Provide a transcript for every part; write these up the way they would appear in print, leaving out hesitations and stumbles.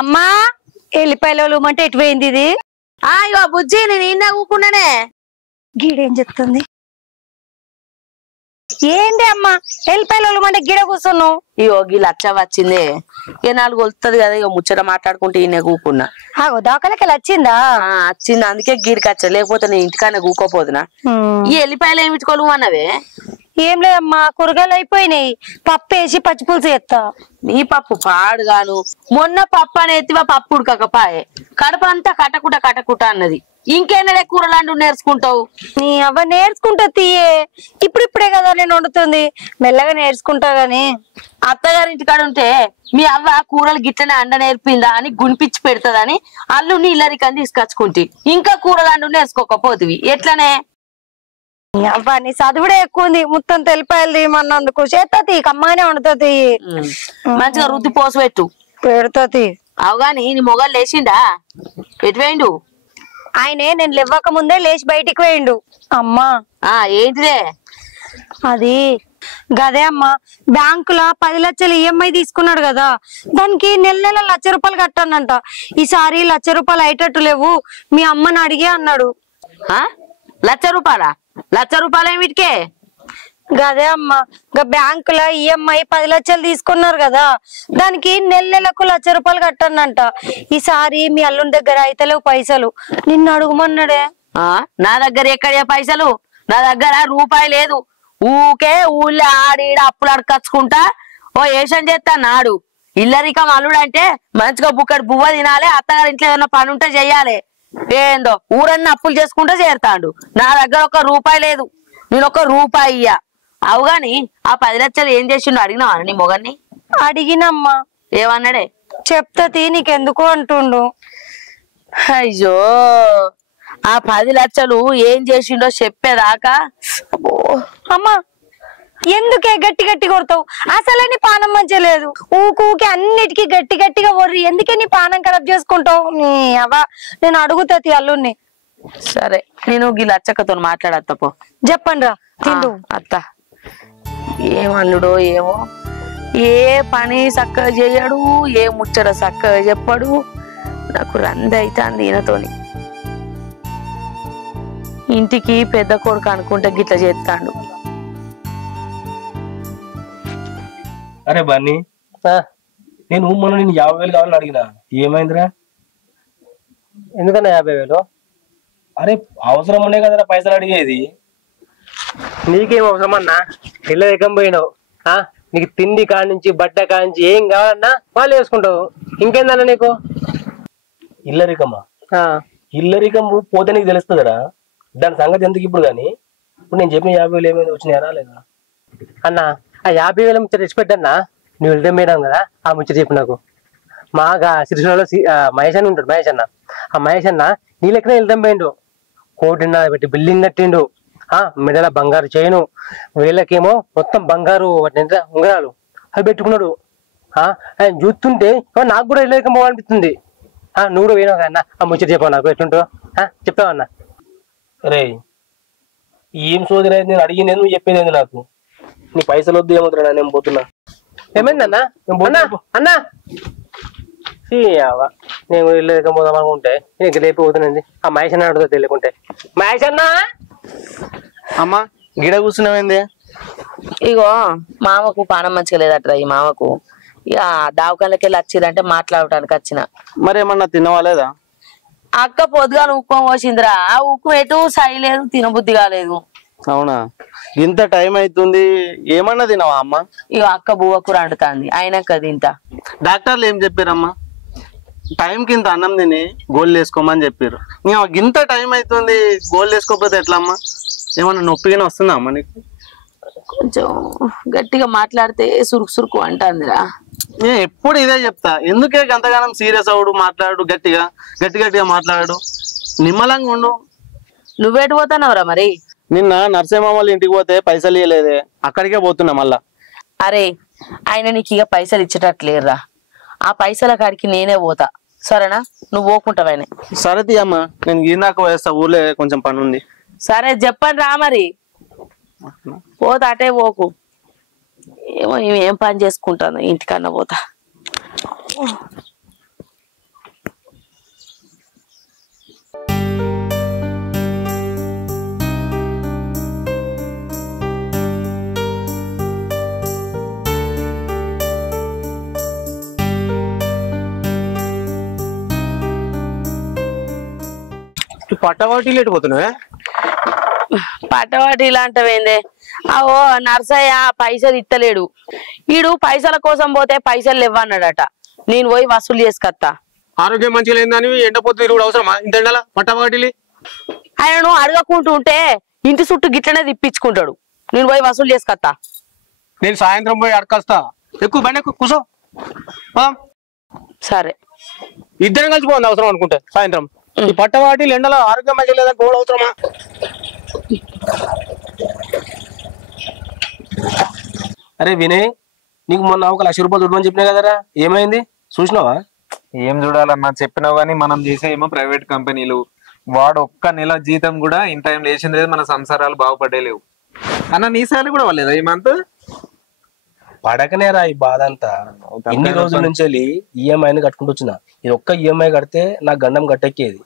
అమ్మా ఎల్లిపాయలు అంటే ఎటు పోయింది ఇది? ఇగో బుజ్జి నేను ఈయన కూకున్నానే. గీడేం చెప్తుంది? ఏంది అమ్మా ఎల్లిపాయలు అంటే గిడ కూర్చున్నావు? ఇగో గీ లచ్చ వచ్చిందే, ఇక 4 వస్తుంది కదా, ఇక ముచ్చట మాట్లాడుకుంటే ఈయన కూకున్నా. దాకలకి వచ్చిందా? వచ్చింది, అందుకే గీడికి వచ్చా, లేకపోతే నేను ఇంటికానే కూకోపోతున్నా. ఈ ఎల్లిపాయలు ఏమి ఇట్టుకోలు అన్నవే? ఏం లేదమ్మా, కూరగాయలు అయిపోయినాయి, పప్పు వేసి పచ్చిపులుసు ఎత్తా. నీ పప్పు పాడుగాను, మొన్న పప్పు అని ఎత్తివా, పప్పు ఉడకపాయే, కడుపు అంతా కటకుట అన్నది. ఇంకేనడే కూరలాంటి నేర్చుకుంటావు? నీ అవ్వ నేర్చుకుంటా తీయే, ఇప్పుడిప్పుడే కదా నేను వండుతుంది, మెల్లగా నేర్చుకుంటా గాని. అత్తగారింటికాడ ఉంటే మీ అవ్వ కూరలు గిట్లనే అండ నేర్పిందా అని గునిపించి పెడతదని అల్లుని ఇల్లరికని తీసుకొచ్చుకుంటి, ఇంకా కూరలాంటి నేర్చుకోకపోతివి ఎట్లనే? అవ్వ నీ చదువుడే ఎక్కువ ఉంది, మొత్తం తెలిపాయలు తీయమన్నందుకు చేత్తది, కమ్మగానే వండుతుంది, మంచిగా రుద్ది పోసి పెట్టు పెడుతుంది. అవగాని నీ మొగలు లేచిండా? ఎటు వేయండు? ఆయనే నేను లేవ్వక ముందే లేచి బయటికి వేయండు. అమ్మా ఏంటిదే అది? గదే అమ్మా, బ్యాంకులో 10 లక్షలు ఈఎంఐ తీసుకున్నాడు కదా, దానికి నెల నెల 1 లక్ష రూపాయలు కట్టానంట. ఈసారి 1 లక్ష రూపాయలు అయ్యేటట్టు లేవు, మీ అమ్మని అడిగే అన్నాడు. 1 లక్ష రూపాయలా? 1 లక్ష రూపాయలు ఏమిటికే? గదే అమ్మా, బ్యాంకులో ఈఎంఐ 10 లక్షలు తీసుకున్నారు కదా, దానికి నెల నెలకు 1 లక్ష రూపాయలు కట్టానంట. ఈసారి మీ అల్లుని దగ్గర అయితలేవు పైసలు, నిన్ను అడుగుమన్నాడే. నా దగ్గర ఎక్కడే పైసలు? నా దగ్గర రూపాయి లేదు. ఊకే ఊళ్ళో ఆడిడ అప్పులు అడకచ్చుకుంటా ఓ ఏషం చేస్తా నాడు. ఇల్లరికం అల్లుడు అంటే మంచిగా బుక్కడి బువ్వ తినాలి, అత్తగారి ఇంట్లో ఏదైనా పని ఉంటే చెయ్యాలి. ఏందో ఊరన్నా అప్పులు చేసుకుంటా చేరుతాడు. నా దగ్గర 1 రూపాయి లేదు, నేను 1 రూపాయి ఇయ్యా. అవుగాని ఆ 10 లక్షలు ఏం చేసిండు అడిగినావా నీ మొగన్ని? అడిగినమ్మా. ఏమన్నాడే? చెప్తాది నీకెందుకు అంటుండు. అయ్యో, ఆ 10 లక్షలు ఏం చేసిండో చెప్పేదాకా అమ్మా ఎందుకే గట్టి గట్టి కొడతావు? అసలే నీ పానం మంచిగా లేదు, ఊకూకే అన్నిటికీ గట్టి గట్టిగా వర్రి, ఎందుకే నీ పానం ఖరాబ్ చేసుకుంటావు? నీ అవ్వ నేను అడుగుతుంది అల్లుడిని. సరే నేను గీ లచ్చక్కతో మాట్లాడత్తపో. చెప్పండి రా తిండు. అత్త ఏం అల్లుడో ఏమో, ఏ పని చక్కగా చేయడు, ఏ ముచ్చట చక్కగా చెప్పడు. నాకు రంది అవుతుంది ఈయనతోని. ఇంటికి పెద్ద కొడుకు అనుకుంటే గిట్ల చేస్తాడు. అరే బన్నీ, నేను మొన్న నేను 50,000 కావాలని అడిగినా, ఏమైందిరా? ఎందుకన్నా 50,000? అరే అవసరం ఉన్నాయి కదరా పైసలు అడిగేది. నీకేం అవసరం అన్నా? ఇళ్ళ ఎక్కం పోయినావు, నీకు తిండి కానించి బట్ట కానించి ఏం కావాలన్నా వాళ్ళు వేసుకుంటావు, ఇంకేందన్నా నీకు? ఇల్లరికమ్మా, ఇల్లరికం పోతే నీకు తెలుస్తుందరా, దాని సంగతి ఎందుకు ఇప్పుడు. కానీ ఇప్పుడు నేను చెప్పిన 50,000 ఏమైనా వచ్చినాయా లేదా? అన్నా ఆ 50,000 ముచ్చట తెచ్చిపెట్టన్నా, నువ్వు వెళ్తే మేడం కదా, ఆ ముచ్చట చెప్పు నాకు. మాగా సిరిసిలో మహేష్ అన్న ఉంటాడు, మహేష్ అన్న. ఆ మహేష్ అన్న నీ లెక్కనే వెళ్తాం పోయిండు, 1 కోటి పెట్టి బిల్డింగ్ కట్టిండు, మెడల బంగారు చైను, వీళ్ళకేమో మొత్తం బంగారు ఉంగరాలు అవి పెట్టుకున్నాడు. ఆయన చూస్తుంటే నాకు కూడా ఇళ్ళకం పోవాలనిపిస్తుంది. నువ్వు కూడా పోయినావు కన్నా, ఆ ముచ్చట చెప్పావు నాకు, ఎట్లుంటావు చెప్తావన్నా? అరే ఏం సోదరి, నేను అడిగింది నువ్వు చెప్పేది నాకు. నీ పైసలు వద్దు ఏమవుతున్నా, నేను పోతున్నా. ఏమైందన్నా? అన్నా నేను ఇల్లు పోదాం అనుకుంటే నీకు లేపి పోతున్నది. ఆ మహేష్ అన్న అడుగుతా తెలియకుంటే. మహేష్ అన్న అమ్మా గిడ కూర్చున్నామైంది? ఇగో మామకు పానం మంచిగా లేదట్రా, ఈ మామకు ఇక దావకాలకి వెళ్ళి వచ్చిరంటే మాట్లాడటానికి వచ్చిన. మరేమన్నా తినవాలేదా? అక్క పొద్దుగా ఉక్కుమ పోసిందిరా, ఆ ఉక్కు ఎటు సైలేదు, తినబుద్ధి కాలేదు. అవునా? ఇంత టైం అవుతుంది, ఏమన్నా తినవా అమ్మ? ఇక అక్క బువ్వ కూర వండుతాంది, అయినాక తింటా. డాక్టర్లు ఏం చెప్పారమ్మా? టైంకి ఇంత అన్నం తిని గోళ్ళు వేసుకోమని చెప్పారు. ఇంత టైం అవుతుంది, గోళ్ళు వేసుకోకపోతే ఎట్లా అమ్మా? ఏమన్నా నొప్పిగానే వస్తుందా అమ్మ నీకు? కొంచెం గట్టిగా మాట్లాడితే సురుకు సురుకు అంటాందిరా. నేను ఎప్పుడు ఇదే చెప్తా, ఎందుకే గంతగానం సీరియస్ అవుడు, మాట్లాడు, గట్టిగా గట్టిగా మాట్లాడు, నిమ్మలంగా ఉండు. నువ్వేటు పోతానవరా మరి? నిన్న నరసింహ వాళ్ళ ఇంటికి పోతే పైసలు ఇవ్వలేదే, అక్కడికే పోతున్నా మళ్ళా. అరే ఆయన నీకు ఇక పైసలు ఇచ్చేటట్లేరురా, ఆ పైసల కాడికి నేనే పోతా, సరేనా? నువ్వు పోకుంటావాయన. సరే తీయమ్మా, నేను ఈనాక వేస్తా, ఊర్లో కొంచెం పని ఉంది. సరే చెప్పండి రా మరి, పోతా అటే పోకు. ఏమో ఏం పని చేసుకుంటాను, ఇంటికన్నా పోతా. పట్టవాటి లేటిపోతున్నావే పట్టవాటి ఇలాంటివేందే అవో నర్సయ్య పైసలు ఇత్తలేడు ఈడు పైసల కోసం పోతే పైసలు ఇవ్వన్నాడట నేను పోయి వసూలు చేసుకొత్తా ఆరోగ్యం మంచిగా లేదని ఎండపోతే తిరుగుడు అవసరమా ఇంత ఎండలా పట్టవాటిలి ఆయనను అడగకుంటూ ఉంటే ఇంటి చుట్టూ గిట్లనే తిప్పించుకుంటాడు నేను పోయి వసూలు చేసుకొత్తా నేను సాయంత్రం పోయి అడకొస్తా ఎక్కువ బండి ఎక్కువ కూసో సరే ఇద్దరం కలిసిపోయింది అవసరం అనుకుంటే సాయంత్రం ఈ పట్టవాటి ఎండలో ఆరోగ్యం మంచిగా లేదని పోవడం అవసరమా అరే వినయ్ నీకు మొన్న ఒక 1,00,000 రూపాయలు చూడమని చెప్పినా కదరా ఏమైంది చూసినావా ఏం చూడాలన్నా చెప్పినావు కానీ మనం చేసే ఏమో ప్రైవేట్ కంపెనీలు వాడు ఒక్క నెల జీతం కూడా ఇన్ టైం లేచింది లేదు మన సంసారాలు బాగుపడే లేవు అన్న నీ సార్లు కూడా వాళ్ళేదా ఈ మంత్ పడకనే రా ఈ బాధ అంతా ఇన్ని రోజుల నుంచి వెళ్ళి ఈఎంఐని కట్టుకుంటూ వచ్చిన ఇది ఒక్క ఈఎంఐ కడితే నా గండం గట్టెక్కేది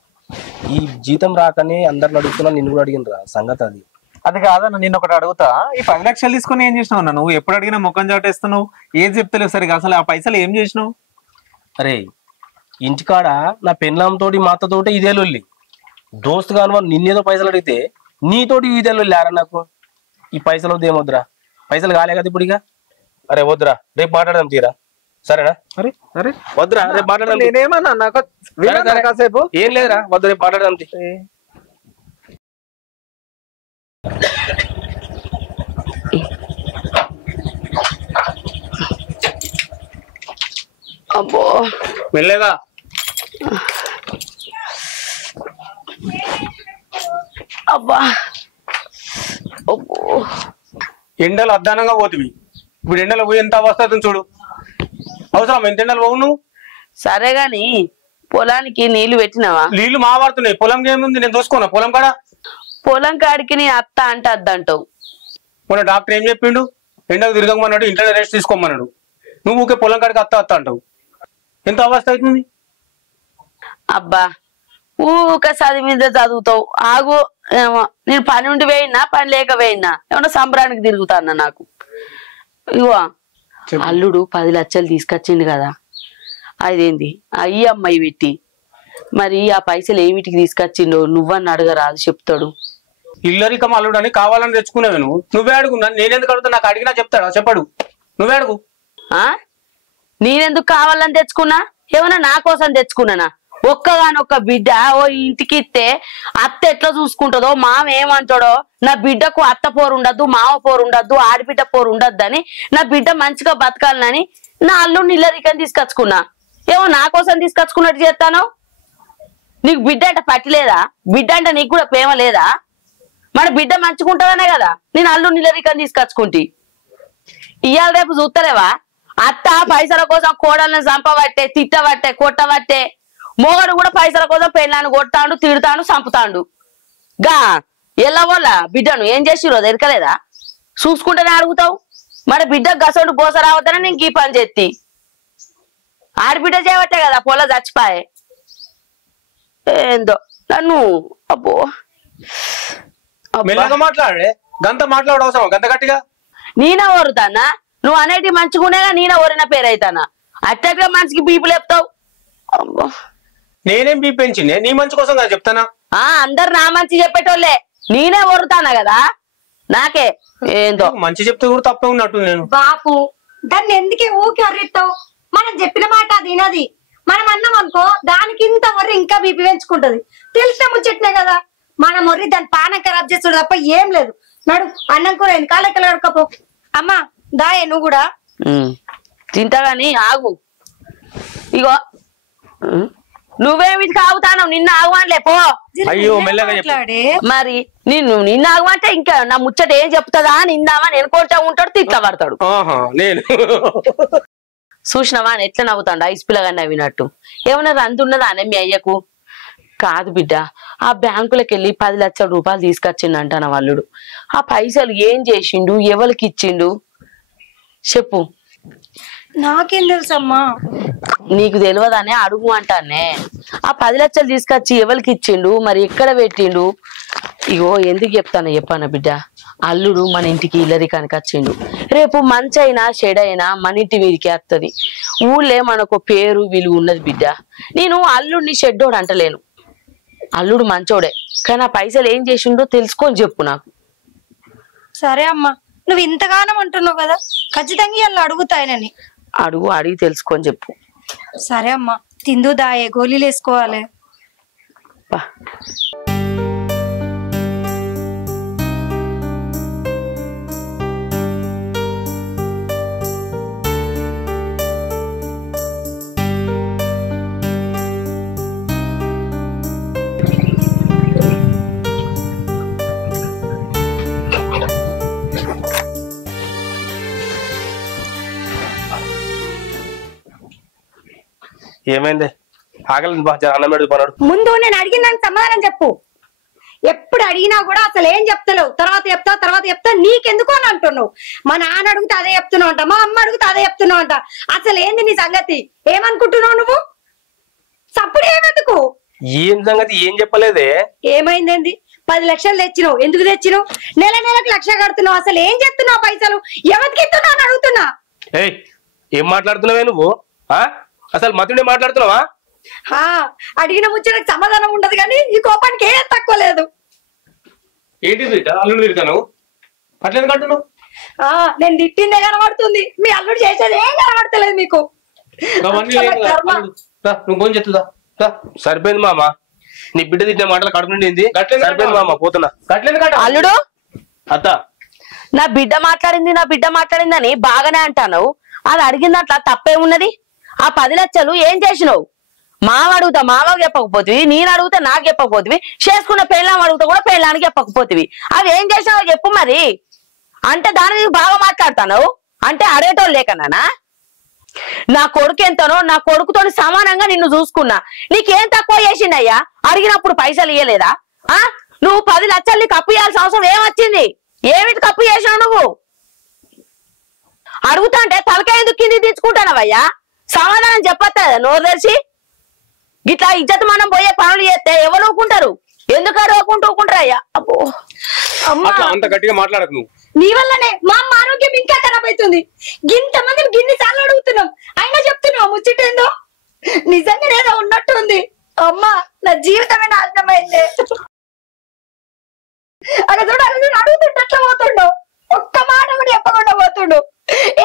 ఈ జీతం రాకని అందరిని అడుగుతున్నా నిన్ను కూడా అడిగినరా సంగతి అది అది కాదన్న నేను ఒకటి అడుగుతా ఈ 10 లక్షలు తీసుకుని ఏం చేసినావు అన్న నువ్వు ఎప్పుడు అడిగినా ముఖం చాటేస్తున్నావు ఏది చెప్తలేవు సరిగా అసలు ఆ పైసలు ఏం చేసినావు అరే ఇంటికాడ నా పెన్లాంతోటి మా అత్తతోటి ఇదే లొల్లి దోస్తు కాని వాళ్ళు నిన్నేదో పైసలు అడిగితే నీతోటి ఇదే లొల్లి ఆరా నాకు ఈ పైసలు వద్దు ఏమొద్దురా పైసలు కాలే కదా ఇప్పుడు ఇక అరే వద్దురా రేపు మాట్లాడదాం తీరా సరేనా అరే అరే వద్దురా రేపు మాట్లాడదాం నేనేమన్నా నాకు కాసేపు ఏం లేదురా వద్దు రేపు మాట్లాడదాం అబ్బో మెల్లగా అబ్బా అబ్బో ఎండలు అద్దానంగా పోతుంది ఇప్పుడు ఎండలో పోయి ఎంత అవస్థ అవుతుంది చూడు అవసరం ఎంత ఎండలు పోవు నువ్వు సరే గాని పొలానికి నీళ్లు పెట్టినావా నీళ్లు మావాడుతున్నాయి పొలం ఏముంది నేను చూసుకోనా పొలం కాడ పొలం కాడికి నీ అత్త అంటే అద్దంటావు మొన్న డాక్టర్ ఏం చెప్పిండు ఎండకు తిరగమన్నాడు ఇంట్లోనే రెస్ట్ తీసుకోమన్నాడు నువ్వు ఊకే పొలం కాడికి అత్త అంటావు ఎంత అవస్థ అవుతుంది అబ్బా ఊక చదివి మీద చదువుతావు ఆగు ఏమో నేను పని ఉండి వేయినా పని లేక వేయినా ఏమన్నా సంబరానికి తిరుగుతాన్నా నాకు ఇగో అల్లుడు 10 లక్షలు తీసుకొచ్చిండు కదా అదేంది ఈ అమ్మాయి పెట్టి మరి ఆ పైసలు ఏమిటికి తీసుకొచ్చిండో నువ్వన్న అడగరాదు చెప్తాడు ఇల్లరికం అల్లుడు అని కావాలని తెచ్చుకున్నావు నువ్వే అడుగున్నా నేనెందుకు అడుగుతా నాకు అడిగినా చెప్తాడా చెప్పడు నువ్వే అడుగు ఆ నేనెందుకు కావాలని తెచ్చుకున్నా ఏమన్నా నా కోసం తెచ్చుకున్నానా ఒక్కగానొక్క బిడ్డ ఓ ఇంటికి ఇస్తే అత్త ఎట్లా చూసుకుంటుందో మామ ఏమంటాడో నా బిడ్డకు అత్త పోరు ఉండద్దు మామ పోరు ఉండద్దు ఆడబిడ్డ పోరు ఉండద్దు అని నా బిడ్డ మంచిగా బతకాలని నా అల్లుడిని ఇల్లరికని తీసుకొచ్చుకున్నా ఏమో నా కోసం తీసుకొచ్చుకున్నట్టు చేస్తాను నీకు బిడ్డ అంటే పట్టిలేదా బిడ్డ అంటే నీకు కూడా ప్రేమ లేదా మన బిడ్డ మంచుకుంటుందనే కదా నేను అల్లుడిని ఇల్లరికని తీసుకొచ్చుకుంటే ఇవాళ రేపు చూస్తలేవా అత్త పైసల కోసం కోడల్ని చంపబట్టే తిట్టబట్టే కొట్టబట్టే మోగడు కూడా పైసల కోసం పెళ్ళాన్ని కొడతాడు తిడతాడు చంపుతాడు గా ఎల్లవల్ల బిడ్డను ఏం చేసిరో దొరకలేదా చూసుకుంటేనే అడుగుతావు మన బిడ్డ గసోడు గోస రావద్దనే నేను ఈ పని చేతి ఆడబిడ్డ చేయబట్టే కదా పొల చచ్చిపోయే ఏందో నన్ను అబ్బో మెల్లగా మాట్లాడే గంత మాట్లాడు అవసరం గంత గట్టిగా నేనే ఓరుతానా నువ్వు అనేటి మంచిగునేగా నేనే ఓరిన పేరైతానా అట్టగా మనిషికి బీపు లేపుతావు అబ్బో నేనేం బీ పెంచింది నీ మంచి కోసం కదా చెప్తానా అందరు నా మంచి చెప్పేటోళ్ళే నేనే ఓరుతానా కదా నాకే ఏందో మంచి చెప్తే కూడా తప్పే ఉన్నట్టు నేను బాపు దాన్ని ఎందుకే ఊకి అర్రిస్తావు మనం చెప్పిన మాట అది వినది మనం అన్నాం అనుకో దానికి ఇంత ఒర్రి ఇంకా బీపీ పెంచుకుంటది తెలిసిన ముచ్చట్నే కదా మనం ఒర్రి దాని పానం ఖరాబ్ చేస్తాడు తప్ప ఏం లేదు నడు అన్నం కూర కాళ్ళకి అడకపో అమ్మా దాయే నువ్వు కూడా తింటా గాని ఆగు ఇగో నువ్వేమిటికి ఆగుతాను నిన్న ఆగువాన్లే పో అయ్యో మెల్లగా మరి నిన్న ఆగుమంటే ఇంకా నా ముచ్చట ఏం చెప్తుందా అని ఇందామని ఎనుకుంటా ఉంటాడు తిట్లా పడతాడు నేను చూసినావా అని ఎట్లా నవ్వుతాడు ఐస్ పిల్లగా నవ్వినట్టు ఏమన్నా రందున్నదా అనే మీ అయ్యకు కాదు బిడ్డ ఆ బ్యాంకులకు వెళ్ళి 10 లక్షల రూపాయలు తీసుకొచ్చిండంట నా వాళ్ళుడు ఆ పైసలు ఏం చేసిండు ఎవరికి ఇచ్చిండు చెప్పు నాకేం తెలుసమ్మా నీకు తెలియదనే అడుగు అంటానే ఆ 10 లక్షలు తీసుకొచ్చి ఎవరికి ఇచ్చిండు మరి ఎక్కడ పెట్టిండు ఇగో ఎందుకు చెప్పాను బిడ్డ అల్లుడు మన ఇంటికి ఇల్లరికానికి వచ్చిండు రేపు మంచైనా చెడైనా మన ఇంటి వీరికి వస్తుంది ఊళ్ళే మనకు పేరు విలువ ఉన్నది బిడ్డ నేను అల్లుడిని షెడ్డోడు అంటలేను అల్లుడు మంచోడే, కానీ ఆ పైసలు ఏం చేసిండో తెలుసుకొని చెప్పు నాకు. సరే అమ్మా, నువ్వు ఇంతగానం అంటున్నావు కదా, ఖచ్చితంగా ఇలా అడుగుతాయనని. అడిగి తెలుసుకొని చెప్పు. సరే అమ్మా, తిందు దాయే గోళీలు వేసుకోవాలి. బా. ఏమైంది? ఆకలి బా, అన్నం పెడుతూ పన్నాడు. ముందు నేను అడిగిన దానికి సమాధానం చెప్పు. ఎప్పుడు అడిగినా కూడా అసలు ఏం చెప్తలేవు, తర్వాత చెప్తా నీకెందుకు అని అంటున్నావు. మా నాన్న అడిగితే అదే చెప్తున్నావు అంట, మా అమ్మ అడిగితే అదే చెప్తున్నావు అంట. అసలు ఏంది నీ సంగతి? ఏమనుకుంటున్నావు నువ్వు? సప్పుడు ఏమెందుకు? ఏం సంగతి ఏం చెప్పలేదే? ఏమైందేంది? 10 లక్షలు తెచ్చినావు, ఎందుకు తెచ్చినావు? నెలకు 1,00,000 కడుతున్నావు. అసలు ఏం చెప్తున్నావు? పైసలు ఎవరికి ఇస్తున్నావు అని అడుగుతున్నా. ఏయ్, ఏం మాట్లాడుతున్నావే నువ్వు? అసలు మతుడే మాట్లాడుతున్నావా? అడిగిన ముచ్చటకు సమాధానం ఉండదు, కానీ ఈ కోపానికి ఏం తక్కువ లేదు. ఏంటి అల్లుడు తిడతాను అట్లేదు కంటున్నావు? నేను తిట్టిందే కనబడుతుంది, మీ అల్లుడు చేసేది ఏం కనబడతలేదు మీకు. నువ్వు ఫోన్ చెప్తుందా? సరిపోయింది మామ, నీ బిడ్డ తిట్టిన మాటలు కడుపు నిండింది. సరిపోయింది మామ, పోతున్నా. అల్లుడు, అత్త నా బిడ్డ మాట్లాడిందని బాగానే అంటాను. అది అడిగిన దాంట్లో తప్పేమున్నది? ఆ 10 లక్షలు ఏం చేసినావు? మావ అడుగుతా మావకు చెప్పకపోతివి, నేను అడుగుతా నాకు చెప్పకపోతివి, చేసుకున్న పెళ్ళాం అడుగుతా కూడా పెళ్ళానికి చెప్పకపోతివి. అవి ఏం చేసినావు చెప్పు మరి. అంటే దాని బాగా మాట్లాడతాను అంటే అడేటోళ్ళు లేకనా? నా కొడుకు ఎంతనో నా కొడుకుతో సమానంగా నిన్ను చూసుకున్నా. నీకేం తక్కువ చేసిండయ్యా? అడిగినప్పుడు పైసలు ఇయ్యలేదా? నువ్వు 10 లక్షలు నీకు అప్పు ఇవ్వాల్సిన అవసరం ఏమొచ్చింది? ఏమిటి తప్పు చేసినావు నువ్వు? అడుగుతా అంటే తలకాయ ఎందుకు కింది తెచ్చుకుంటానవయ్యా? సమాధానం చెప్పొద్దా నోరు తెరిచి? గిట్లా ఇజ్జత్ మనం పోయే పనులు చేస్తే ఎవరు ఊకుంటారు? ఎందుకు ఊకుంటారయ్యా? అబ్బో అంత గట్టిగా మాట్లాడకు నువ్వు. నీ వల్లనే మా అమ్మ ఆరోగ్యం ఇంకా ఖరాబ్ అవుతుంది. గింతమంది గిన్ని సార్లు అడుగుతున్నాం, అయినా చెప్తున్నావు ముచ్చటేందో. నిజంగా ఏదో ఉన్నట్టుంది. అమ్మా, నా జీవితమే నాశనమైంది. అక్కడ చూడు అడుగుతుంటే ఎట్లా పోతుండు? ఒక్క మాట కూడా చెప్పకుండా పోతుండు.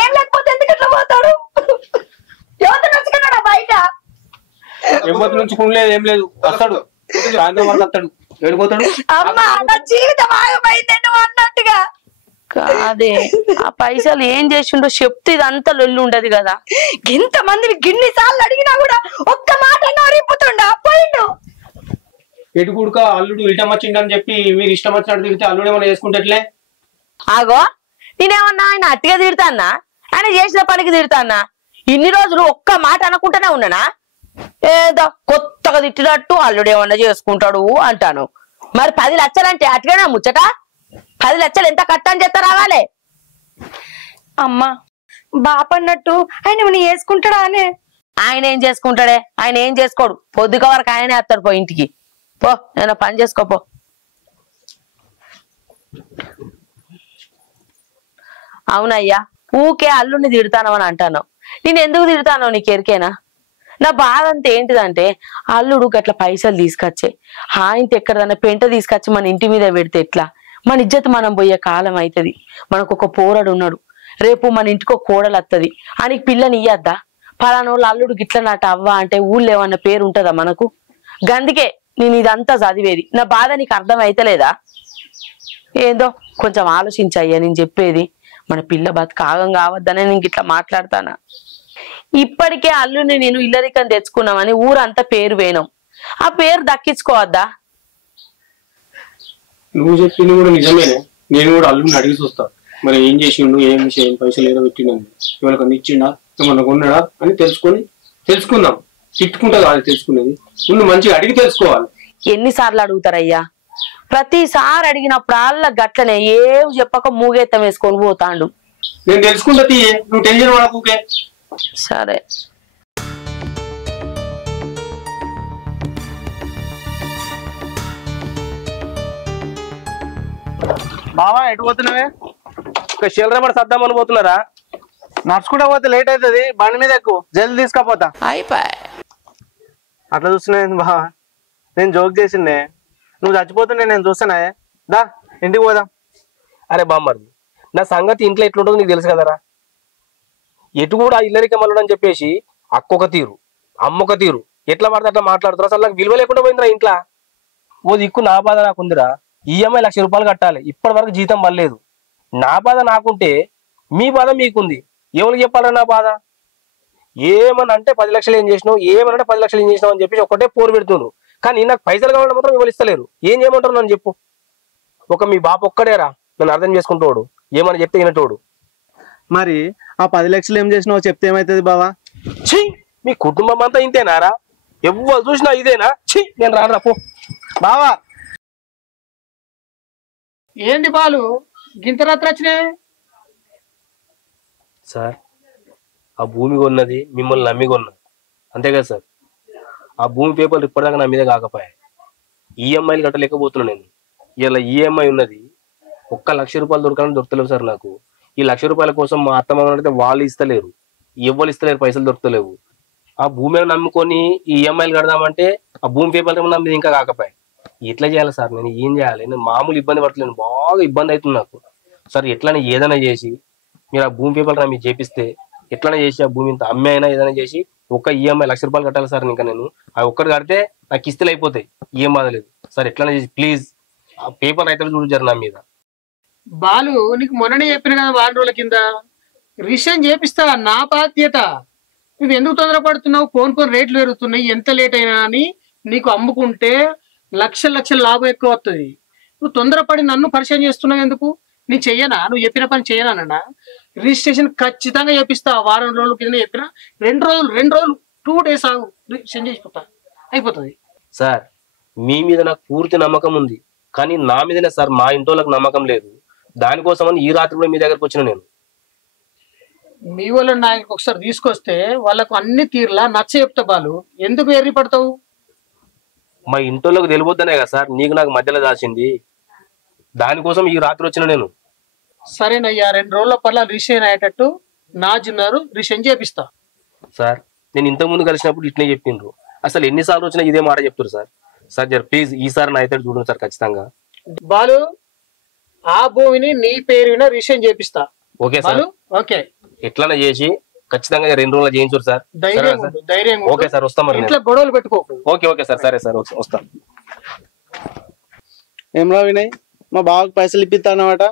ఏం లేకపోతే ఎందుకు ఎట్లా పోతాడు? యువత నచ్చుకున్నాడా బయట? ఏం లేదు, వస్తాడు సాయంత్రం వరకు వస్తాడు. వెళ్ళిపోతాడు. అమ్మా, నా జీవితం ఆగమైంది నువ్వు అన్నట్టుగా. కాదే, ఆ పైసలు ఏం చేసిండో చెప్తే ఇదంతా లొల్లి ఉండదు కదా. ఇంతమంది గిన్ని సార్లు అడిగినా కూడా ఒక్క మాట నోరిపోతుండా పోయిండు. ఎటు కూడుక అల్లుడు ఇష్టం వచ్చిండని చెప్పి మీరు ఇష్టం వచ్చినట్టు తిరిగితే అల్లుడు ఏమైనా చేసుకుంటే ఆగో, నేనేమన్నా ఆయన అట్టిగా తిడతాన్నా? ఆయన చేసిన పనికి తిడతాన్నా? ఇన్ని రోజులు ఒక్క మాట అనకుండానే ఉన్నానా? ఏదో కొత్తగా తిట్టినట్టు అల్లుడు ఏమన్నా చేసుకుంటాడు అంటాను. మరి 10 లక్షలు అంటే అట్టిగానే ముచ్చట? 10 లక్షలు ఎంత కట్టని చెత్త రావాలి? అమ్మా, బాపన్నట్టు ఆయన ఏమైనా చేసుకుంటాడా అనే? ఆయన ఏం చేసుకుంటాడే? ఆయన ఏం చేసుకోడు. పొద్దుక వరకు ఆయనే వస్తాడు పో ఇంటికి. పో, నేను పని చేసుకోపో. అవునయ్యా, ఊకే అల్లుడిని తిడతానవని అంటాను. నేను ఎందుకు తిడతానో నీకు ఎరికేనా? నా బాధ అంతా ఏంటిదంటే, అల్లుడు గట్ల పైసలు తీసుకొచ్చే ఆయనతో ఎక్కడదన్నా పెంట తీసుకొచ్చి మన ఇంటి మీద పెడితే ఎట్లా? మన ఇజ్జత్ మనం పోయే కాలం అవుతుంది. మనకు ఒక పోరడు ఉన్నాడు, రేపు మన ఇంటికి ఒక కోడలు వస్తుంది. ఆయనకి పిల్లని ఇయ్యద్దా? పలానోళ్ళు అల్లుడు గిట్ల నాట అవ్వ అంటే ఊళ్ళో ఏమన్నా పేరు ఉంటుందా మనకు? గందుకే నేను ఇదంతా చదివేది. నా బాధ నీకు అర్థం అయితలేదా? ఏందో కొంచెం ఆలోచించయ్యా నేను చెప్పేది. మన పిల్ల బతుకు ఆగం కావద్దనే నేను ఇట్లా మాట్లాడతానా? ఇప్పటికే అల్లుని నేను ఇల్లరికం తెచ్చుకున్నామని ఊరంతా పేరు వేయను. ఆ పేరు దక్కించుకోవద్దా? నువ్వు చెప్పింది కూడా నిజమేనే. నేను కూడా అల్లుడిని అడిగి చూస్తా, మరి ఏం చేసిండు, ఏం విషయం, పైసలు ఏదో పెట్టిండు, ఎవరికన్నా ఇచ్చిండా, ఏమన్నా కొన్నాడా అని తెలుసుకుందాం. తిట్టుకుంటా కాదు తెలుసుకునేది, నువ్వు మంచిగా అడిగి తెలుసుకోవాలి. ఎన్నిసార్లు అడుగుతారయ్యా? ప్రతిసారి అడిగినప్పుడు వాళ్ళ గట్లనే ఏం చెప్పక మూగేత్తం వేసుకొని పోతాండు. నేను తెలుసుకుంటా తీయే, నువ్వు టెన్షన్ పడకు. సరే. బావా ఎటు పోతున్నావే? ఒక శీలరమణ సర్దామని పోతున్నారా? నడుచుకుంటా పోతే లేట్ అవుతుంది, బండి మీద ఎక్కువ జల్ది తీసుకపోతా. అయిపోయి అట్లా చూస్తున్నావు బావా? నేను జోక్ చేసిండే. నువ్వు చచ్చిపోతుండే నేను చూస్తానే. దా ఇంటికి పోదాం. అరే బామ్మర్ది, నా సంగతి ఇంట్లో ఎట్లుంటుందో నీకు తెలుసు కదరా. ఎటు కూడా ఇల్లరిక మల్లడని చెప్పేసి అక్కొక తీరు అమ్మొక తీరు ఎట్లా పడితే అట్లా మాట్లాడుతారు. అసలు నాకు విలువ లేకుండా పోయిందిరా ఇంట్లో. ఓ దిక్కు నా బాధ నాకుందిరా. ఈఎంఐ 1,00,000 రూపాయలు కట్టాలి, ఇప్పటి వరకు జీతం పడలేదు. నా బాధ నాకుంటే మీ బాధ మీకుంది. ఎవరికి చెప్పాలరా నా బాధ? ఏమని అంటే 10 లక్షలు ఏం చేసినావు, ఏమనంటే 10 లక్షలు ఏం చేసినావు అని చెప్పేసి ఒకటే పోరు పెడుతున్నారు. కానీ నాకు పైసలు కావాలంటే మాత్రం ఎవరు ఇస్తలేరు. ఏం చేయమంటారు నన్ను చెప్పు. ఒక మీ బాప ఒక్కడేరా నన్ను అర్థం చేసుకుంటాడు, ఏమని చెప్తే వినటోడు. మరి ఆ 10 లక్షలు ఏం చేసినావో చెప్తే ఏమైతుంది బావా? ఛీ, మీ కుటుంబం అంతా ఇంతేనారా? ఎవరు చూసినా ఇదేనా? ఛీ, నేను రాను పో. బావా ఏంది బాలు గింత రాత్రి వచ్చినాయి? సార్, ఆ భూమి కొన్నది మిమ్మల్ని నమ్మి కొన్నది, అంతే కదా సార్. ఆ భూమి పేపర్లు ఇప్పటిదాకా నా మీద కాకపోయాయి. ఈఎంఐలు కట్టలేకపోతున్నా నేను. ఇలా ఈఎంఐ ఉన్నది, 1,00,000 రూపాయలు దొరకాలని దొరకలేవు సార్ నాకు. ఈ 1,00,000 రూపాయల కోసం మా అత్తమ్మ అడిగితే వాళ్ళు ఇస్తలేరు, ఎవ్వరు ఇస్తలేరు, పైసలు దొరకలేవు. ఆ భూమిని నమ్ముకొని ఈ ఈఎంఐలు కడదామంటే ఆ భూమి పేపర్లు నా మీద ఇంకా కాకపోయాయి. ఎట్లా చేయాలి సార్? నేను ఏం చేయాలి? నేను మామూలు ఇబ్బంది పడతలేను, బాగా ఇబ్బంది అవుతుంది నాకు సార్. ఎట్లనే ఏదైనా చేసి మీరు ఆ భూమి పేపర్లు నా మీద చేపిస్తే, ఎట్లనే చేసి ఆ భూమి ఇంత అమ్మే అయినా ఏదైనా చేసి ఒక్క ఈఎంఐ 1,00,000 రూపాయలు కట్టాలి సార్. ఇంకా నేను అవి ఒక్కటి కడితే నాకు కిస్తులు అయిపోతాయి, ఏం బాధ లేదు సార్. ఎట్లనే చేసి ప్లీజ్ ఆ పేపర్ రైతులు చూడారు నా మీద. బాలు నీకు మొన్ననే చెప్పిన కదా వారం రోజుల కింద, రిజిస్ట్రేషన్ చేపిస్తా, నా బాధ్యత. నువ్వు ఎందుకు తొందరపడుతున్నావు? ఫోన్ రేట్లు పెరుగుతున్నాయి, ఎంత లేట్ అయినా అని నీకు అమ్ముకుంటే లక్షల లాభం ఎక్కువ వస్తుంది. నువ్వు తొందరపడి నన్ను పరిచయం చేస్తున్నావు ఎందుకు? నేను చెయ్యనా? నువ్వు చెప్పిన పని చెయ్యనా? రిజిస్ట్రేషన్ ఖచ్చితంగా చేపిస్తా. వారం రోజుల కింద చెప్పిన 2 రోజులు 2 days ఆగు, రిజిస్ట్రేషన్ చేసిపోతా, అయిపోతుంది. సార్, మీ మీద నాకు పూర్తి నమ్మకం ఉంది, కానీ నా మీదనే సార్ మా ఇంటోళ్ళకి నమ్మకం లేదు. దానికోసమని ఈ రాత్రి కూడా మీ దగ్గరకు వచ్చిన నేను. మీ వాళ్ళని నా దగ్గరికి ఒకసారి తీసుకొస్తే వాళ్ళకు అన్ని తీర్లా నచ్చ చెప్తా. బాలు ఎందుకు ఎర్రి పడతావు? మా ఇంటోళ్ళకి తెలియొద్దనే కదా సార్ నీకు నాకు మధ్యలో దాచింది. దానికోసం ఈ రాత్రి వచ్చిన నేను. సరేనయ్యా, 2 రోజుల పట్ల రిజిస్ట్రేషన్ అయ్యేటట్టు నా జిన్నారు రిజిస్ట్రేషన్ చేపిస్తా. సార్, నేను ఇంతకు ముందు కలిసినప్పుడు ఇట్నే చెప్పిండ్రు. అసలు ఎన్నిసార్లు వచ్చినా ఇదే మాట చెప్తారు సార్. సార్ జర ప్లీజ్ ఈసారి నా అయితే చూడండి సార్ ఖచ్చితంగా. బాలు, ఆ భూమిని నీ పేరు మీద రిజిస్ట్రేషన్ చేపిస్తా. Okay sir, okay. ఎట్లనే చేసి ఖచ్చితంగా 2 రోజులు చేయించు సార్. ధైర్యం. ఓకే సార్, వస్తాం మరి. ఇంట్లో గొడవలు పెట్టుకోకు. ఓకే సార్, సరే సార్, వస్తాం. ఏం రా వినయ్, మా బావకి పైసలు ఇప్పిస్తా అన్నమాట.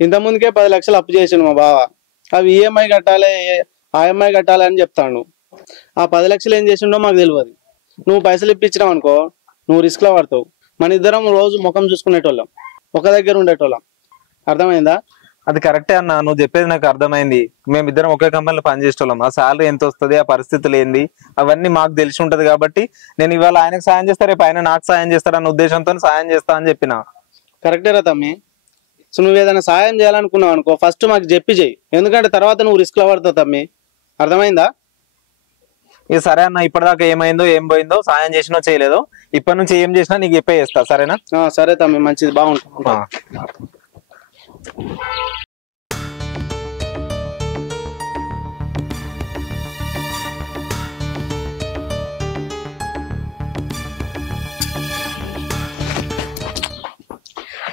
ఇంతకుముందుకే 10 లక్షలు అప్పు చేసాను మా బావ. అవి ఈఎంఐ కట్టాలి, ఆఎంఐ కట్టాలి అని చెప్తాను. ఆ 10 లక్షలు ఏం చేసిండో మాకు తెలియదు. నువ్వు పైసలు ఇప్పించినావు అనుకో, నువ్వు రిస్క్ లో పడతావు. మన ఇద్దరం రోజు ముఖం చూసుకునేటోళ్ళం, ఒక దగ్గర ఉండేటోళ్ళం. అర్థమైందా? అది కరెక్టే అన్న, నువ్వు చెప్పేది నాకు అర్థమైంది. మేమిద్దరం ఒకే కంపెనీలో పనిచేసేటోళ్ళం. ఆ శాలరీ ఎంత వస్తుంది, ఆ పరిస్థితులు ఏంది, అవన్నీ మాకు తెలిసి ఉంటది. కాబట్టి నేను ఇవాళ ఆయనకు సాయం చేస్తా, రేపు ఆయన నాకు సాయం చేస్తాడన్న ఉద్దేశంతో సాయం చేస్తా అని చెప్పిన. కరెక్టే రా తమ్మి. సో నువ్వు ఏదైనా సాయం చేయాలనుకున్నావు అనుకో, ఫస్ట్ మాకు చెప్పి చెయ్యి, ఎందుకంటే తర్వాత నువ్వు రిస్క్ లో పడతావు తమ్మి. అర్థమైందా? ఇక సరే అన్న, ఇప్పటిదాకా ఏమైందో ఏం పోయిందో, సాయం చేసినో చేయలేదో, ఇప్పటి నుంచి ఏం చేసినా నీకు చెప్పే చేస్తా, సరేనా? సరే తమ్మి, మంచిది, బాగుంటుంది.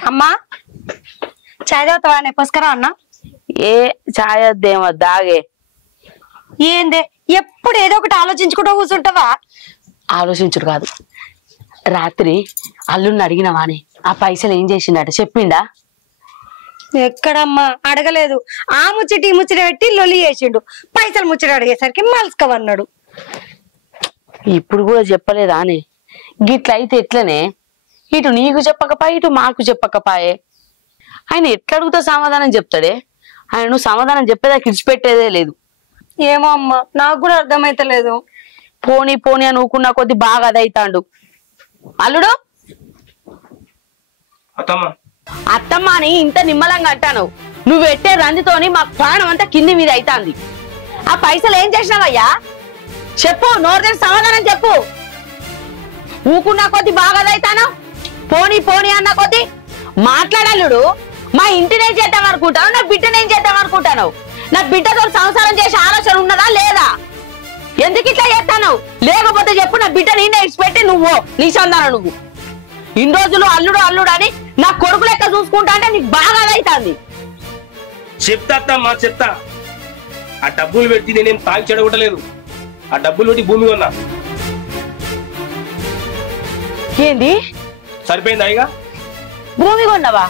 అమ్మా, చాయ్ తాగుతావా? పుష్కరా అన్న. ఏ చాయ్ వద్దేమో, దాగే. ఏందే ఎప్పుడు ఏదో ఒకటి ఆలోచించుకుంటూ కూర్చుంటావా? ఆలోచించుడు కాదు, రాత్రి అల్లుడిని అడిగినవాని ఆ పైసలు ఏం చేసిండట చెప్పిండా? ఎక్కడమ్మా అడగలేదు. ఆ ముచ్చటి ఈ ముచ్చట పెట్టి లొలి చేసిండు. పైసలు ముచ్చట అడిగేసరికి మలుసుకోవన్నాడు. ఇప్పుడు కూడా చెప్పలేదా అని? గిట్లయితే ఎట్లనే? ఇటు నీకు చెప్పకపాయే, ఇటు మాకు చెప్పకపాయే. ఆయన ఎట్లా అడుగుతా సమాధానం చెప్తాడే? ఆయన నువ్వు సమాధానం చెప్పేదాకా ఇడిచిపెట్టేదే లేదు. ఏమో అమ్మా, నాకు కూడా అర్థమైతలేదు. పోనీ పోనీ అని ఊకున్నా కొద్ది బాగా అదైతాండు. అల్లుడు, అత్తమ్మ అని ఇంత నిమ్మలంగా అంటాను. నువ్వు పెట్టే రందితోని మా ప్రాణం అంతా కింది మీద అయితాంది. ఆ పైసలు ఏం చేసినావయ్యా? చెప్పు, నోరు తెరిచి సమాధానం చెప్పు. ఊకున్నా కొద్ది బాగా అదైతాను. పోనీ పోనీ అన్న కొద్ది మాట్లాడల్లుడు. మా ఇంటినేం చేద్దాం అనుకుంటావు, నా బిడ్డనేం చేద్దాం అనుకుంటాను? నా బిడ్డతో సంసారం చేసే ఆలోచన ఉన్నదా లేదా? ఎందుకు ఇట్లా చేస్తాను? లేకపోతే చెప్పు, నా బిడ్డ నిన్నే ఇచ్చిపెట్టి నువ్వు నీ సందాన నువ్వు ఇన్ని రోజులు అల్లుడు అల్లుడు అని నా కొడుకు లెక్క చూసుకుంటా అంటే నీకు బాగా అవుతుంది. చెప్తా అత్తమ్మా చెప్తా. ఆ డబ్బులు పెట్టి నేనేం తాగి చెడగొట్టలేదు. ఆ డబ్బులు పెట్టి భూమి కొన్నా. ఏంది? సరిపోయిందా ఇక? భూమి కొన్నావా?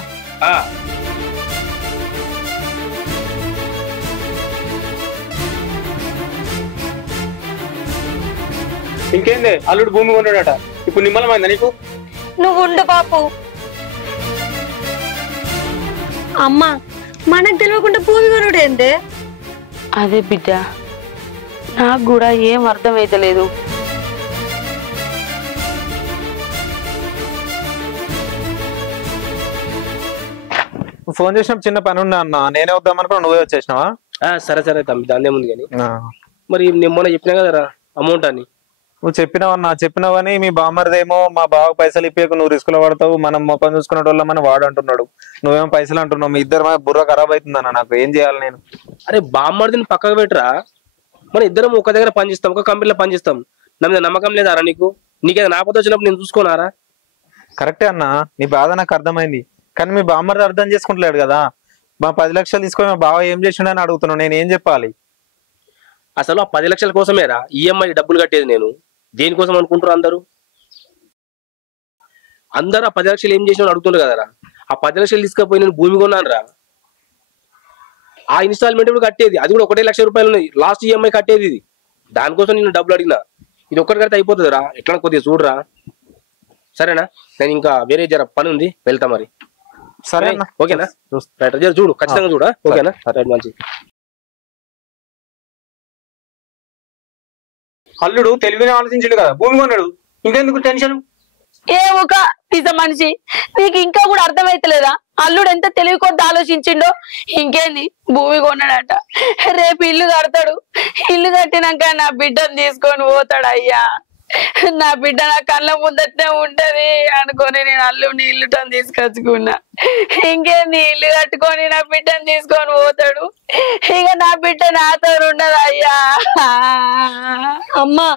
ఇంకేంది అల్లుడు భూమి కొన్నాడట. ఇప్పుడు నిమ్మలమైందా నీకు? నువ్వు ఉండు బాపు. అమ్మా మనకు తెలియకుండా భూమి కొనుడు ఏందే? అదే బిడ్డ, నాకు కూడా ఏం అర్థమైతలేదు. ఫోన్ చేసిన చిన్న పని ఉన్నా అన్న, నేనే వద్దాం అనుకున్నా, నువ్వే వచ్చేసినావా? సరే సరే తమ్మి, దాన్నే ముందు కానీ. మరి నేను మొన్న చెప్పినా కదరా అమౌంట్ అని. నువ్వు చెప్పినావన్నా, చెప్పినావని మీ బామ్మరిదేమో మా బావ పైసలు ఇప్పేకు నువ్వు రిస్క్ లో పడతావు, మనం మొక్కం చూసుకునే వాళ్ళ మన వాడు అంటున్నాడు, నువ్వేమో పైసలు అంటున్నావు. మీ ఇద్దరు బుర్ర ఖరాబ్ అవుతుందన్న, నాకు ఏం చేయాలి నేను? అరే బామ్మరిదిని పక్కకు పెట్టరా, మన ఇద్దరం ఒక దగ్గర పనిచేస్తాం, ఒక కంపెనీలో పనిచేస్తాం. నా మీద నమ్మకం లేదారా నీకు? నీకేదో నాపతో వచ్చినప్పుడు నేను చూసుకోనారా? కరెక్టే అన్న, నీ బాధ నాకు అర్థమైంది. కానీ మీ బామ్మరిది అర్థం చేసుకుంటలేడు కదా. మా 10 లక్షలు తీసుకొని మా బావ ఏం చేసిండని అడుగుతున్నావు, నేను ఏం చెప్పాలి? అసలు ఆ 10 లక్షల కోసమేరా ఈఎంఐ డబ్బులు కట్టేది. నేను దేనికోసం అనుకుంటారు అందరూ? అందరూ ఆ 10 లక్షలు ఏం చేసిన అడుగుతుండ్రు కదరా. ఆ 10 లక్షలు తీసుకపోయి నేను భూమి కొన్నాను రా. ఆ ఇన్స్టాల్మెంట్ కూడా కట్టేది, అది కూడా 1 లక్ష రూపాయలు ఉన్నాయి. లాస్ట్ ఈఎంఐ కట్టేది ఇది. దానికోసం నేను డబ్బులు అడిగినా. ఇది ఒక్కటి కడితే అయిపోతుంది రా. ఎట్లా కొద్దిగా చూడరా. సరేనా? నేను ఇంకా వేరే జర పని ఉంది, వెళ్తా మరి. సరే ఓకేనా? రైట్ జర చూడు, ఖచ్చితంగా చూడా. ఓకేనా? రైట్, మంచి. అల్లుడు తెలివిని ఆలోచించాడు కదా, భూమి కొన్నాడు, ఇంకెందుకు టెన్షన్? ఏమొక పిజ మనిషి, నీకు ఇంకా కూడా అర్థమైతలేదా? అల్లుడు ఎంత తెలివి కొద్ది ఆలోచించిండో. ఇంకేంది, భూమి కొన్నాడట, రేపు ఇల్లు కడతాడు. ఇల్లు కట్టినాక నా బిడ్డను తీసుకొని పోతాడు. అయ్యా, నా బిడ్డ నా కళ్ళ ముందటనే ఉంటది అనుకొని నేను అల్లుడిని ఇల్లుటని తీసుకొచ్చుకున్నా. ఇంకేంది, ఇల్లు కట్టుకొని నా బిడ్డను తీసుకొని పోతాడు. ఇక నా బిడ్డ నాతో ఉండదు. అయ్యా అమ్మా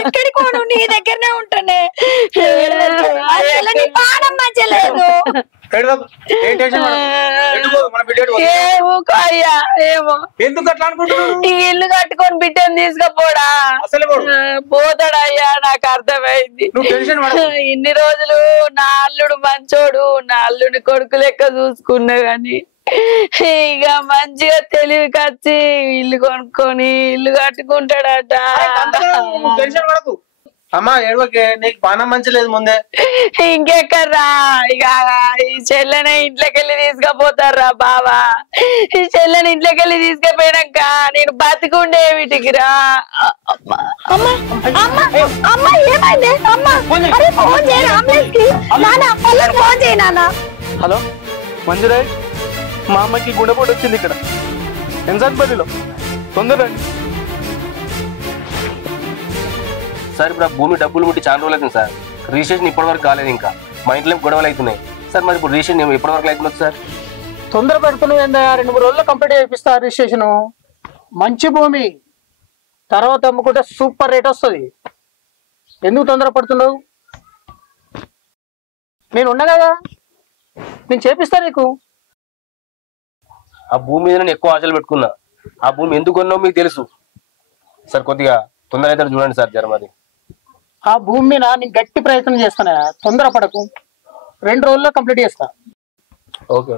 ఎక్కడికి పోను, నీ దగ్గరనే ఉంటానే. పానం మంచలేదు. ఏమో ఎందుకు అట్లా అనుకుంటున్నావు? ఈ ఇల్లు కట్టుకొని బిడ్డను తీసుకపోడా పోతాడయ్యా, నాకు అర్థమైంది. ఇన్ని రోజులు నా అల్లుడు మంచోడు, నా అల్లుడి కొడుకు లెక్క చూసుకున్నా గాని ఇక మంచిగా తెలివి కచ్చి ఇల్లు కొనుక్కొని ఇల్లు కట్టుకుంటాడట. టెన్షన్ పడకు అమ్మా, ఏడవకే, నీకు పానం మంచలేదు ముందే. ఇంకెక్కర్రా, ఇక ఈ చెల్లెని ఇంట్లోకి వెళ్ళి తీసుకపోతారా బావా. ఈ చెల్లెని ఇంట్లోకి వెళ్ళి తీసుకుపోయినాక నేను బతికుండే వీటికి రా. అమ్మా అమ్మా అమ్మా ఏమైంది? అమ్మా ఫోన్ చేయి అంబులెన్స్ కి. నాన్న పల్లెకి ఫోన్ చేయి నాన్న. హలో మంజురాయ్, మా అమ్మకి గుండెపోటు వచ్చింది ఇక్కడ ఎన్సాన్పల్లిలో, తొందరగా. సార్ ఇప్పుడు ఆ భూమి డబ్బులు ముట్టి చాలా రోజులు అవుతుంది సార్. రిజిస్ట్రేషన్ ఇప్పటివరకు కాలేదు. ఇంకా మా ఇంట్లో గొడవలు అవుతున్నాయి సార్. మరి ఇప్పుడు రిజిస్ట్రేషన్ ఎప్పటివరకు అవుతుంది సార్? తొందర పెడుతున్నావు ఏందా? 2-3 రోజుల్లో కంప్లీట్ చేపిస్తా రిజిస్ట్రేషన్. మంచి భూమి, తర్వాత అమ్ముకుంటే సూపర్ రేట్ వస్తుంది. ఎందుకు తొందర పడుతున్నావు? నేను ఉన్నా కదా, నేను చేపిస్తా నీకు. ఆ భూమి మీద నేను ఎక్కువ ఆశలు పెట్టుకున్నా. ఆ భూమి ఎందుకు కొన్నావు మీకు తెలుసు సార్. కొద్దిగా తొందర అయితే చూడండి సార్ జర. మరి ఆ భూమి మీద నేను గట్టి ప్రయత్నం చేస్తాను, తొందర పడకు. 2 రోజుల్లో కంప్లీట్ చేస్తా. ఓకే.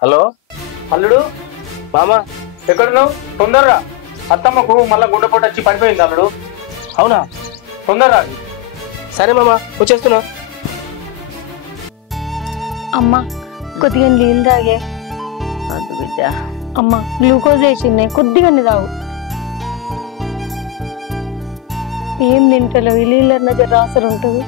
హలో అల్లుడు, మామా ఎక్కడున్నావు? తొందరరా, అత్తమ్మకు మళ్ళా గుండెపోటు వచ్చి పడిపోయింది. అల్లుడు అవునా? తొందరరా. సరే మామా, వచ్చేస్తున్నా. అమ్మా కొద్దిగా నీళ్ళు తాగే. బిడ్డ అమ్మా గ్లూకోజ్ వేసింది, కొద్దిగా తాగు. ఏం తింటలేవు, ఇల్లు జర రాసరు ఉంటుంది.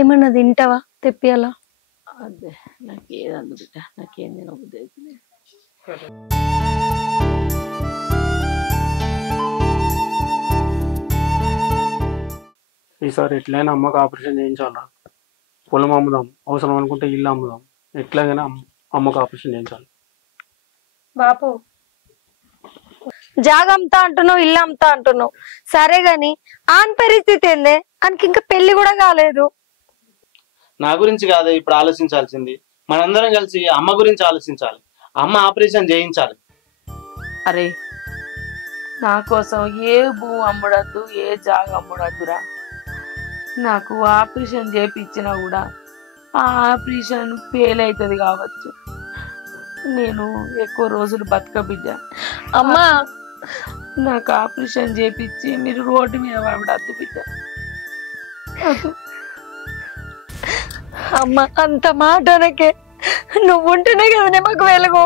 ఏమన్నా తింటావా? తెప్పియాలా? అదే నాకేదందు బిడ్డ, నాకేం తినబుద్ధి అవుతుంది. ఈసారి ఎట్లయినా అమ్మకు ఆపరేషన్ చేయించాలా. పొలం అమ్ముదాం, అవసరం అనుకుంటే ఇల్లు అమ్ముదాం, ఎట్లాగైనా అమ్మకు ఆపరేషన్ చేయించాలి. బాపు జాగ అమ్ముతా అంటున్నావు, ఇల్లు అమ్ముతా అంటున్నావు, సరే గాని ఆన్ పరిస్థితి ఏందే? ఆయనకి ఇంకా పెళ్లి కూడా కాలేదు. నా గురించి కాదు ఇప్పుడు ఆలోచించాల్సింది, మనందరం కలిసి అమ్మ గురించి ఆలోచించాలి. అమ్మ ఆపరేషన్ చేయించాలి. అరే నా కోసం ఏ భూ అమ్ముడద్దు, ఏ జాగ అమ్ముడద్దురా. నాకు ఆపరేషన్ చేపించినా కూడా ఆ ఆపరేషన్ ఫెయిల్ అవుతుంది కావచ్చు. నేను ఎక్కువ రోజులు బతక బిడ్డ. అమ్మా నాకు ఆపరేషన్ చేపించి మీరు రోడ్డు మీద పడద్దు బిడ్డ. అమ్మ అంత మాట అనకే, నువ్వు ఉంటేనే కదనే మాకు వెలుగు.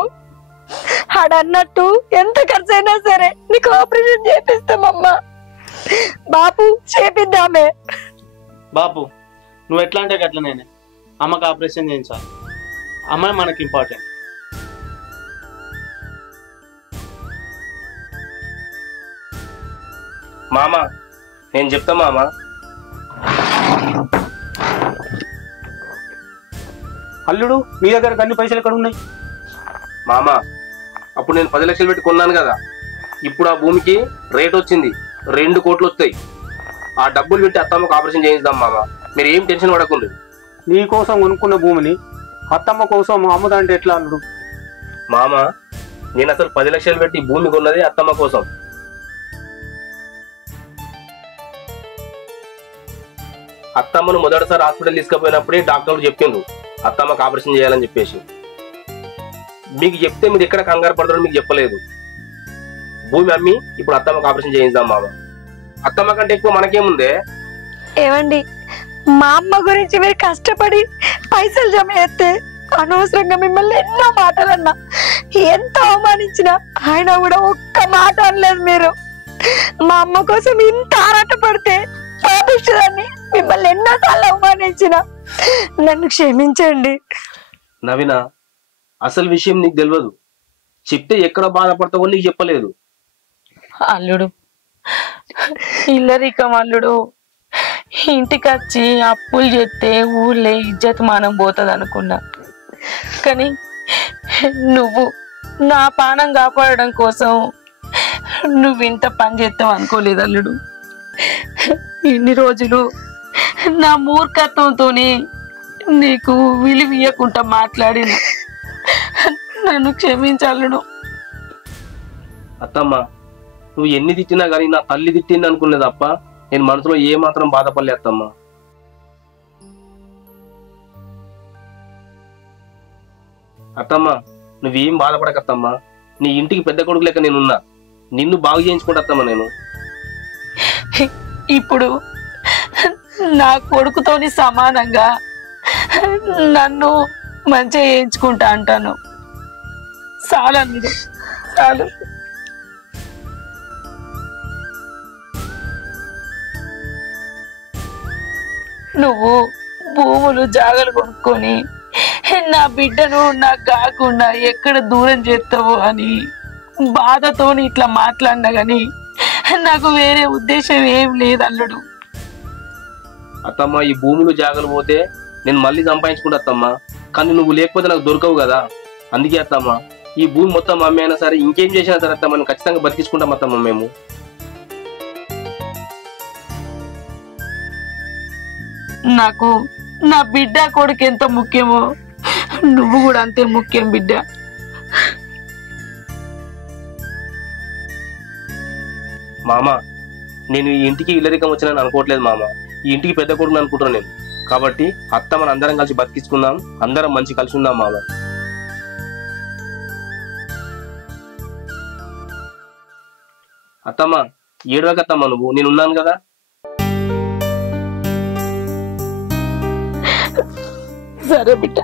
ఆడన్నట్టు ఎంత ఖర్చు అయినా సరే నీకు ఆపరేషన్ చేపిస్తామమ్మా. బాపు చేపిద్దామే. బాపు నువ్వు ఎట్లా అంటే అట్లా నేనే అమ్మకు ఆపరేషన్ చేయించాలి. అమ్మ మనకి ఇంపార్టెంట్. మామ నేను చెప్తా మామ. అల్లుడు నీ దగ్గర అన్ని పైసలు ఎక్కడ ఉన్నాయి? మామ అప్పుడు నేను 10 లక్షలు పెట్టి కొన్నాను కదా, ఇప్పుడు ఆ భూమికి రేట్ వచ్చింది, 2 కోట్లు వస్తాయి. ఆ డబ్బులు పెట్టి అత్తమ్మకు ఆపరేషన్ చేయిద్దాం మామ, మీరు ఏం టెన్షన్ పడకండి. నీ కోసం కొనుక్కున్న భూమిని అత్తమ్మ కోసం అమ్ముదంటే ఎట్లా అల్లుడు? మామ నేను అసలు 10 లక్షలు పెట్టి భూమి కొన్నది అత్తమ్మ కోసం. అత్తమ్మను మొదటిసారి హాస్పిటల్ తీసుకుపోయినప్పుడే డాక్టర్లు చెప్పిండ్రు అత్తమ్మకు ఆపరేషన్ చేయాలని చెప్పేసి. మీకు చెప్తే మీరు ఎక్కడ కంగారు పడతారో మీకు చెప్పలేదు. భూమి అమ్మి ఇప్పుడు అత్తమ్మకు ఆపరేషన్ చేయిద్దాం మామ. అత్తమ్మ కంటే ఎక్కువ మనకేముందే. ఏమండి, మా అమ్మ గురించి మీరు కష్టపడి పైసలు జమ చేస్తే అనవసరంగా మిమ్మల్ని ఎన్నో మాటలు అన్నా, ఎంత అవమానించినా ఆయన కూడా ఒక్క మాట అనలేదు. మీరు మా అమ్మ కోసం ఇంత ఆరాట పడితే పాపిస్తుందని మిమ్మల్ని ఎన్నోసార్లు అవమానించిన నన్ను క్షమించండి. నవీన అసలు విషయం నీకు తెలియదు, చెప్తే ఎక్కడ బాధపడతావో నీకు చెప్పలేదు. అల్లుడు ఇల్లరికం అల్లుడు, ఇంటికి వచ్చి అప్పులు చేస్తే ఊళ్ళే ఇజ్జత్ మానం పోతుంది అనుకున్నా, కానీ నువ్వు నా పానం కాపాడడం కోసం నువ్వు ఇంత పని చేస్తావు అనుకోలేదు అల్లుడు. ఇన్ని రోజులు నా మూర్ఖత్వంతోనే నీకు విలువీయకుండా మాట్లాడిన, నన్ను క్షమించాలను. అత్తమ్మ నువ్వు ఎన్ని తిట్టినా కానీ నా తల్లి తిట్టింది అనుకునే తప్ప నేను మనసులో ఏ మాత్రం బాధపడలే అత్తమ్మ. అత్తమ్మ నువ్వేం బాధపడకత్తమ్మా, నీ ఇంటికి పెద్ద కొడుకు లెక్క నేనున్నా, నిన్ను బాగు చేయించుకుంటా నేను. ఇప్పుడు నా కొడుకుతోని సమానంగా నన్ను మంచిగా చేయించుకుంటా అంటాను. చాలు అల్లుడు చాలు. నువ్వు భూములు జాగలు కొనుక్కొని నా బిడ్డను నాకు కాకుండా ఎక్కడ దూరం చేస్తావో అని బాధతో ఇట్లా మాట్లాడినా గాని నాకు వేరే ఉద్దేశం ఏం లేదు అల్లుడు. అత్తమ్మ ఈ భూములు జాగలు పోతే నేను మళ్ళీ సంపాదించుకుంటా అత్తమ్మ, కానీ నువ్వు లేకపోతే నాకు దొరకవు కదా. అందుకే అత్తమ్మ ఈ భూమి మొత్తం అమ్మే అయినా సరే ఇంకేం చేసినా సరే అత్తమ్మ ఖచ్చితంగా బతికించుకుంటాం అత్తమ్మ మేము. నాకు నా బిడ్డ కొడుకు ఎంత ముఖ్యమో నువ్వు కూడా అంతే ముఖ్యం బిడ్డ. మామ నేను ఈ ఇంటికి ఇల్లరికం వచ్చినని అనుకోవట్లేదు మామ, ఈ ఇంటికి పెద్ద కొడుకుని అనుకుంటున్నాను నేను. కాబట్టి అత్తమ్మని అందరం కలిసి బతికించుకుందాం, అందరం మంచి కలిసి ఉందాం మామ. అత్తమ్మ ఏడవకత్తమ్మ, నువ్వు నేనున్నాను కదా. సరే బిడ్డ.